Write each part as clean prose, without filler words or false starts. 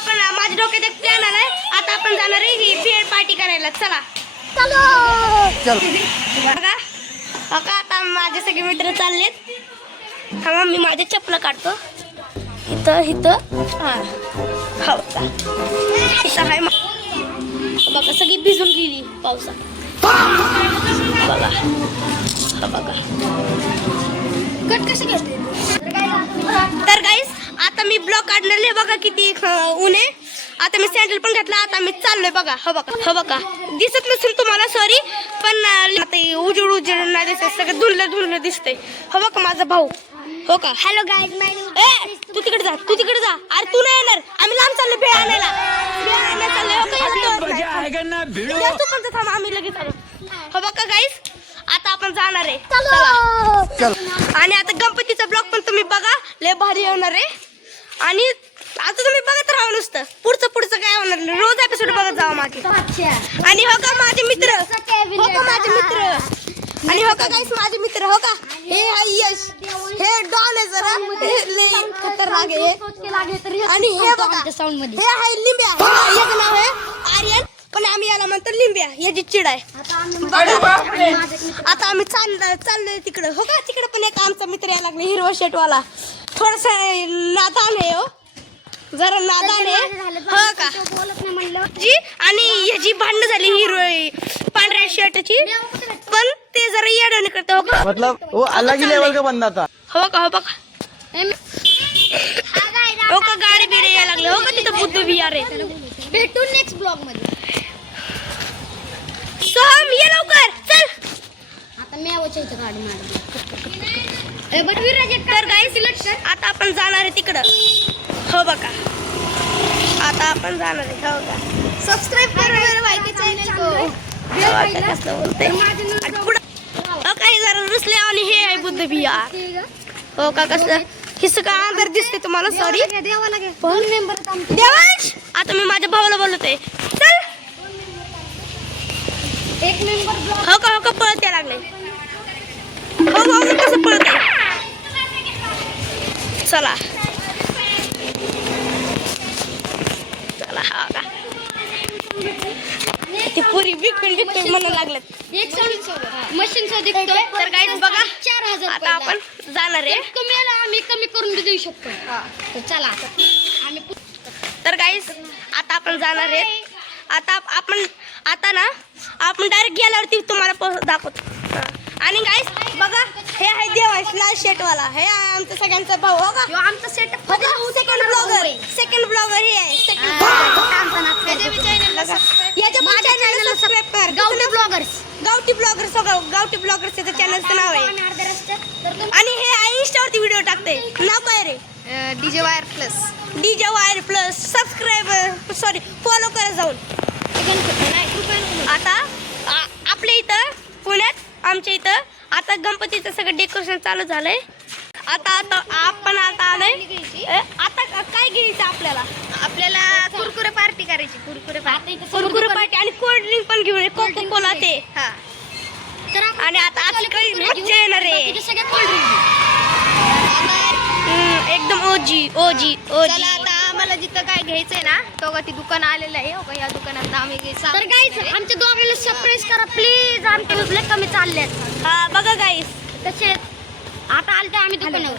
आपण माझ्या डोक्यात एक प्लॅन आलाय. आता आपण जाणार आहे ही बिअर पार्टी करायला. चला बघा बघा आता माझे सगळे मित्र चाललेत. थांबा मी माझे चप्पल काढतो. इथं इथं हा हो का इथं आहे बघा सगळी भिजून गेली पावसात. बघा हा बघा कट कशी घेते. तर गाईस आता मी ब्लॉग काढणार आहे. बघा किती ऊन आहे. आता मी सँडल पण घातला. आता मी चाललोय बघा. हो बघा दिसत नसेल तुम्हाला सॉरी पण आता उजेड उजेड नाही दिसत. सगळं धुरलं धुरलं दिसतंय. हो बघा माझा भाऊ. हो का हॅलो गाईज ए तू तिकडे जा अरे तू नाही येणार. आम्ही लांब चाललो भेळ आणायला चाललोय. तू पण थांब आम्ही लगेच आलो. हो बघा गाईज आता आपण जाणार आहे. आणि आता गणपतीचा ब्लॉग पण तुम्ही बघा लय भारी येणार आहे. आणि आता तुम्ही बघत राहा नुसतं पुढचं काय होणार रोज एपिसोड बघत जावा माझे. आणि हो का माझे मित्र आणि हो का गाईस माझे मित्र हो का हे यश हे डॉन आहे जरा लय खतरनाक आहे. आणि हे बघा हे आहे लिंब्या. याचं नाव आहे आर्यन पण आम्ही याला म्हणतो लिंब्या. याची चिड आहे. आता आम्ही चाललोय तिकडं. हो का तिकडे पण एक आमचा मित्र यायला लागला हिरवा शर्टवाला. थोडासा नादान आहे हो जरा नादान आहे. हो का जी आणि ह्याची भांडणं झाली हिरवी पांढऱ्या शर्टची पण ते जरा येडवणे करते. हो का मतलब वो अलग ही लेवल का बंदा था. हो का गाडी बिडे यायला लागले. हो का तिथं बुद्ध विहार आहे. भेटू नेक्स्ट ब्लॉग मध्ये. सोहम ये लवकर चल. आता मी आवडच्या इथं गाडी मारली. तर गाईस आता आपण जाणार आहे तिकडं. हो बघा आता आपण जाणार आहे. हो का सबस्क्राइब करो मेरे भाई के चैनल को. हो काही जरा रुसले आणि हे आहे बुद्ध विहार. हो का कसं हिस्सा का अंदर दिसते तुम्हाला सॉरी देवांश. आता मी माझ्या भावाला बोलतोय चल. एक मेंबर हो का पळत यायला लागले. हो कसं पळत आहे. चला हा का ती पुरी विकून म्हणायला लागलेत. एक मशीन शोधतोय. तर गाईज बघा 4000 आता आपण जाणार आहे. तुम्ही आम्ही कमी करून देऊ शकतो. तर चला आम्ही. तर गाईज आता आपण जाणार आहे. आता आपण डायरेक्ट गेल्यावरती तुम्हाला दाखवतो. आणि गाईज बघा हे आहे देवांश लाल शर्टवाला. हे आहे आमचा सगळ्यांचा भाऊ. हो का आमचा सेटअप सेकंड ब्लॉगर हे आहे. सबस्क्राइब कर. गावठी ब्लॉगर्स त्याचं चॅनलचं नाव आहे. आणि हे इंस्टावरती व्हिडिओ टाकते. नाव काय रे DJ wire plus subscribe sorry follow करा जाऊन. आता आपल्या इथं पुण्यात आमच्या इथं आता गणपतीचं सगळं डेकोरेशन चालू झालंय. आता आपण आता आलोय. आता काय घ्यायचं आपल्याला कुरकुरे पार्टी करायची. कुरकुरे पार्टी आणि कोल्ड ड्रिंक पण घेऊन कोको कोला ते. आणि आता आज काही मज्जा येणार आहे. एकदम ओजी. आता आम्हाला जिथं काय घ्यायचंय ना तो ती दुकान आलेलं आहे. हो का या दुकानात आम्ही तर गाईस आमच्या दोघांना सरप्राईज करा प्लीज. आमचे लय कमी चाललेत. हा बघा गाईस तसे आता आलते आम्ही दुकानावर.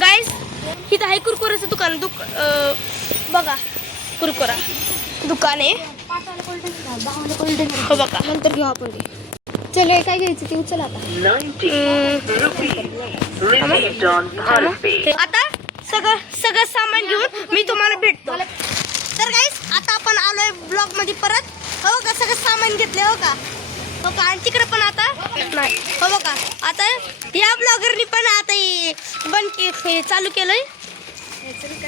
गाईस इथं आहे कुरकुराचं दुकान. बघा कुरकुरा दुकान आहे. हो बघा नंतर घेऊ आपण ते. चल काय घ्यायचं ते उचल आता. आता सगळं सामान घेऊन मी तुम्हाला भेटतो. तर गाईस आता आपण आलोय ब्लॉग मध्ये परत. हो का सगळं सामान घेतले. हो का आणि तिकडे पण आता नाही. हो बघा आता या ब्लॉगरनी पण आता चालू केलंय.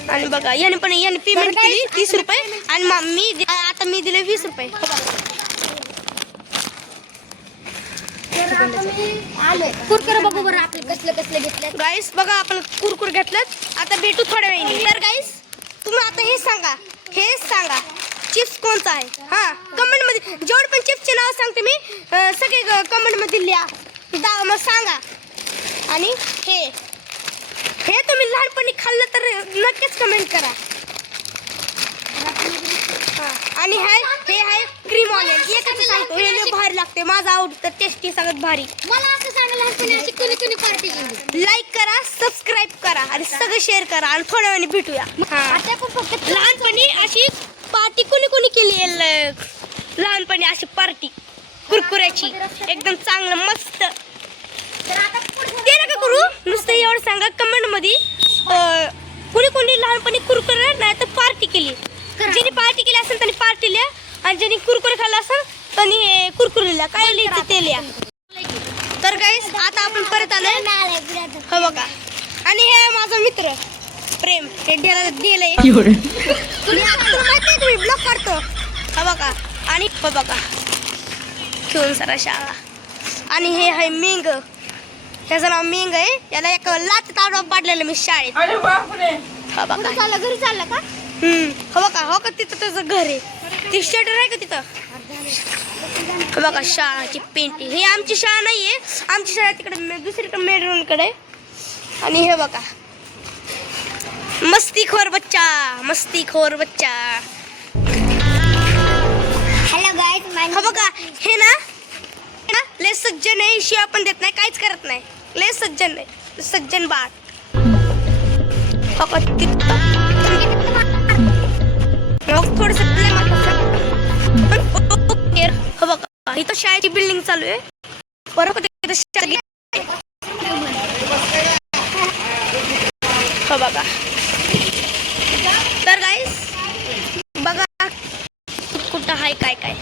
आणि बघा याने पेमेंट केली 30 रुपये आणि मी दिले 20 रुपये. कुरकुरे बघू बरं आपण कसले घेतले. गाईस बघा आपण कुरकुर घेतलं. आता भेटू थोड्या वेळाने. तर गाईस तुम्ही आता हे सांगा चिप्स कोणता आहे. हा कमेंट मध्ये जेवढे पण चिप्सचे नाव सांगते मी सगळे कमेंट मध्ये लिहा. मग सांगा. आणि हे हे तुम्ही लहानपणी खाल्लं तर नक्कीच कमेंट करा. आणि हे आहे क्रीम ऑनियन. एकच सांगतो हे लय भारी लागते. माझं आवडतं टेस्टी सगळ्यात भारी. मला असं सांगा लहानपणी अशी कोणी पार्टी केली. लाईक करा, सबस्क्राईब करा आणि सगळं शेअर करा आणि थोड्या वेळाने भेटूया. आता पण फक्त लहानपणी अशी पार्टी कोणी केली आहे? लहानपणी अशी पार्टी कुरकुऱ्याची एकदम चांगलं मस्त. ते नका करू, नुसतं एवढं सांगा कमेंट मध्ये कोणी लहानपणी कुरकुरे नाही तर पार्टी केली. ज्यांनी पार्टी केली असेल त्यांनी पार्टी लिहा आणि ज्यांनी कुरकुरे खाल्ला असेल त्यांनी कुरकुरे लिहा. काय लिहायचं ते लिहा. तर गाईस आता आपण परत आलोय. हो बघा. आणि हे माझा मित्र प्रेम. हे गेलंय तुम्ही ब्लॉग काढतो. हा बघा. आणि हो बघा घेऊन सरा शाळा. आणि हे आहे मिंग. त्याचं नाव मिंग आहे. याला एक लाच ताडवा पाडलेलं मी शाळेत. हा बघा. घरी चाललं का? हो बघा. हो का तिथं त्याचं घर आहे. ती स्टेटर आहे का तिथं? हो बघा शाळाची पेंटिंग. ही आमची शाळा नाहीये. आमची शाळा तिकडे दुसरीकडे मेडरूनकडे आहे. आणि हे बघा मस्तीखोर बच्चा. मस्तीखोर बच्चा. Hello guys. हो बघा हे ना लय सज्जन आहे. शिवाय पण देत नाही, काहीच करत नाही. लय सज्जन आहे. सज्जन बाळ. हो का थोडस हो बघा इथं शाळेची बिल्डिंग चालू आहे. बरोबर हो बघा. तर गाईस बघा कुठं आहे काय काय.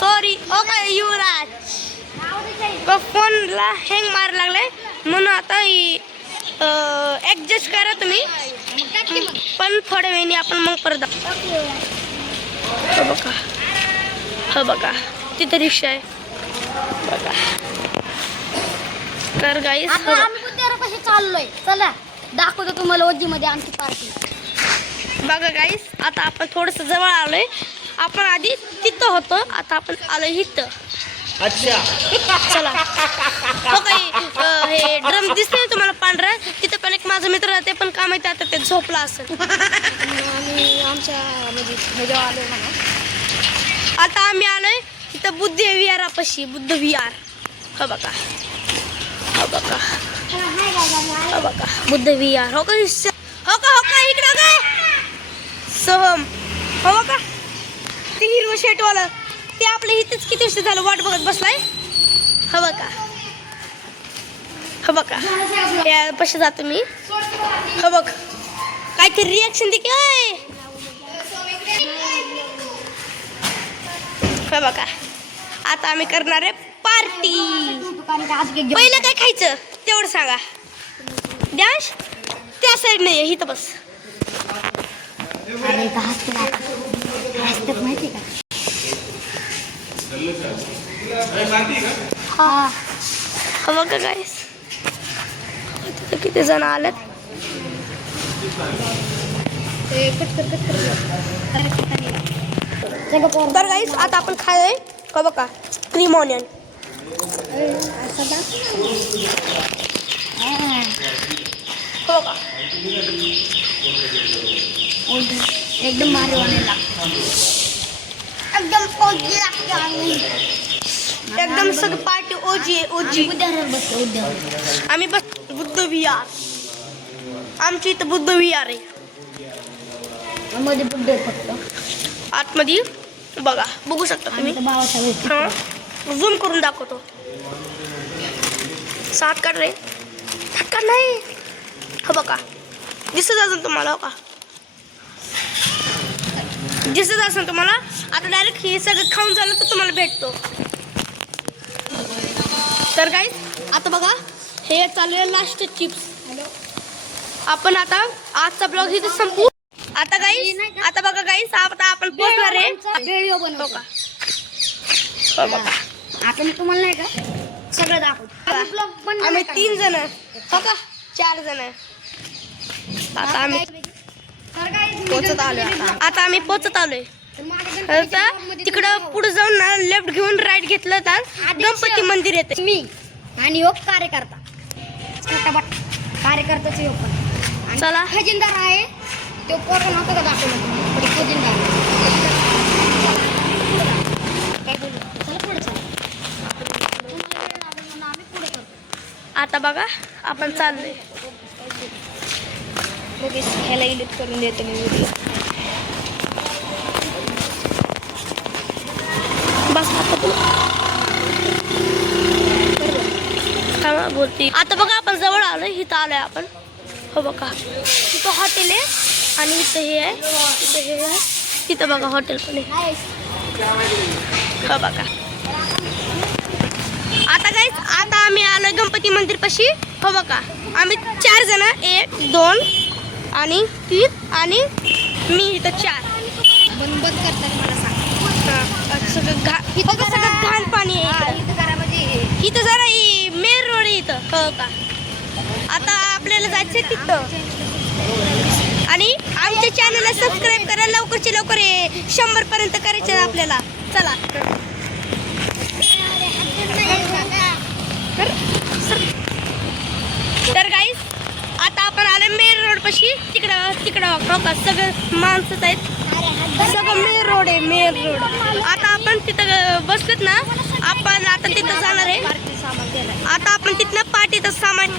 सॉरी ओ काय युवराज फोनला हँग मार लागलाय म्हणून आता ऍडजस्ट करा तुम्ही. पण थोड्या वेळाने आपण मग परत हो बघा. हो बघा तिथं रिक्षा आहे बघा. तर गाईस कशी चाललोय चला दाखवतो तुम्हाला ओजी मध्ये आमची पार्टी. बघा गाईस आता आपण थोडस जवळ आलोय. आपण आधी तिथं होतो, आता आपण आलोय इथं. अच्छा चला. हो काही हे ड्रम दिसतोय तुम्हाला पांढरा. तिथं पण एक माझा मित्र ते पण काम आहे. आता ते झोपला असेल. आम्ही आमच्या म्हणजे आलोय म्हणा. आता आम्ही आलोय इथं बुद्ध विहारापाशी. बुद्ध विहार. हो बघा. हो बघा. हो बघा बुद्ध विहार. हो का हो का हो का इकडं काय सोहम. हो बघा ते हिरवं शेटवालं ते आपल्या इथेच किती वर्ष झालं वाट बघत बसलाय. हो बघा. हो बघा या पशी जातो मी. हो बघ काहीतरी रिॲक्शन दे काय. हो बघा आता आम्ही करणार आहे पार्टी. पहिलं काय खायचं तेवढं सांगा. डॅश त्या साईड नाही इथं बस. माहिती का? हो बघा गाईस तिथं किती जण आलेत. तर गाईस आता आपण खायलोय हो बघा क्रीम ऑनियन. हो बघा एकदम भारी वाटायला. एकदम ओजी लागते. एकदम सगळं पार्टी ओजी आहे ओजी. आम्ही बस बुद्ध विहार. आमची इथं बुद्ध विहार आहे. मध्ये बुड्डे फक्त आतमध्ये बघा बघू शकता तुम्ही. हां झूम करून दाखवतो. सात काढ रे. का नाही. हो बघा दिसत असेल तुम्हाला. हो का दिसत असेल तुम्हाला. आता डायरेक्ट हे सगळं खाऊन झालं तर तुम्हाला भेटतो. तर गाईस आता बघा हे चालू आहे लास्ट चिप्स. आपण आता आजचा ब्लॉग इथे संपू. आता गाईस आता बघा गाईस आता आपण पोहोचणार आहे. व्हिडिओ बनवू का? हो बघा आता मी तुम्हाला नाही का सगळं दाखवतो. आम्ही 3 जण हो का 4 जण. आता आम्ही पोचत आलोय. आता आम्ही पोचत आलोय. आता तिकडं पुढे जाऊन ना लेफ्ट घेऊन राईट घेतलं तर गणपती मंदिर येते. मी आणि योग कार्यकर्ता छोटा बट कार्यकर्त्याचं ह्यो पण. आणि चला. खजिनदार आहे तो पोरगा नव्हता का दाखवला तुम्ही? पण खजिनदार काय बोलू? चला पुढे चला. तुम्हाला वेळ लागेल म्हणून आम्ही पुढे करतो. आता बघा आपण चाललोय. लगेच ह्याला इलिट करून देतो मी व्हिडिओ. बस आता तू थांबा बोलते. आता बघा आपण जवळ आलोय. इथं आलोय आपण. हो बघा इथं हॉटेल आहे आणि इथं हे आहे, इथं हे आहे, इथं बघा हॉटेल पण आहे. हो बघा आता काय आता आम्ही आलोय गणपती मंदिर पाशी. हो बघा आम्ही 4 जण, 1 2 आणि 3 आणि मी इथं 4. बंद करतात मला सांग. सगळं सगळं घाण पाणी आहे इकडं. इथं करा म्हणजे इथं जरा मेन रोड आहे इथं. हो का आता आपल्याला जायचं तिथं. आणि आमच्या चॅनलला सबस्क्राईब करा लवकरची लवकर. 100 पर्यंत करायचं आहे आपल्याला. चला तर गाईस आता आपण आले मेन रोड पाशी. तिकडं हो का सगळं माणसंच आहेत. सगळं मेन रोड आहे, मेन रोड. आता आपण तिथं बसलोत ना, आपण आता तिथं जाणार आहे. आता आपण तिथनं पाठीचं सामान